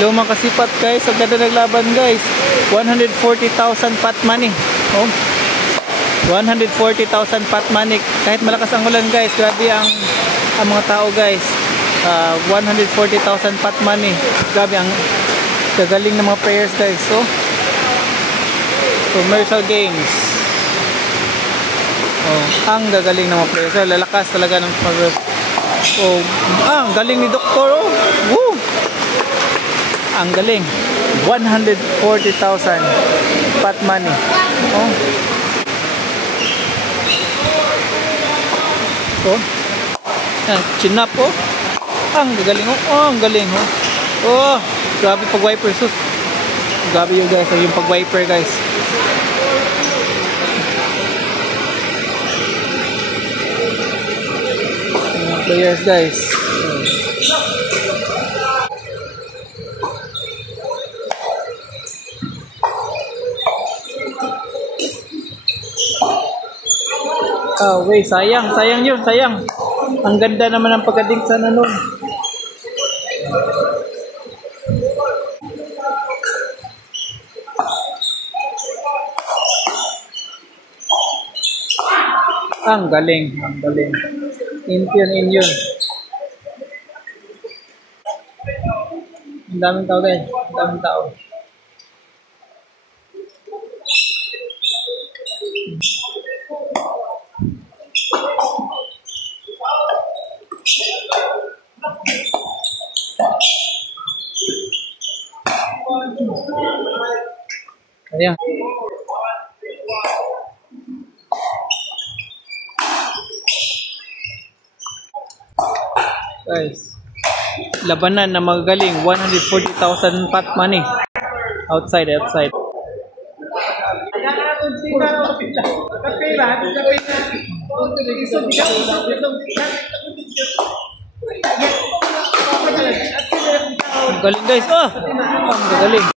Lumang kasipat guys. Ang ganda naglaban guys. 140,000 pot money. Oh. 140,000 pot money. Kahit malakas ang ulan guys. Grabe ang mga tao guys. 140,000 pot money. Grabe ang gagaling ng mga players guys. So, commercial games. Oh, ang gagaling ng mga players. Lalakas talaga ng pag. Oh, ang galing ni Doktor. Oh. Woo! Ang galing. 140,000 pot money. Oh. Oh. Chinap oh. Ang gagaling oh. Oh, ang galing oh. Oh, grabe pag wiper sus. Grabe yung guys, yung pag wiper guys. Players guys. Oh, wait, sayang yun, sayang. Ang ganda naman ng pagdating sa nanon. Ang galing, ang galing. In yun. Ang daming tao guys, ang daming tao. Ayan. Guys, labanan na magagaling. 140,000 pot money. Outside. Ang galing guys. Oh, ang galing.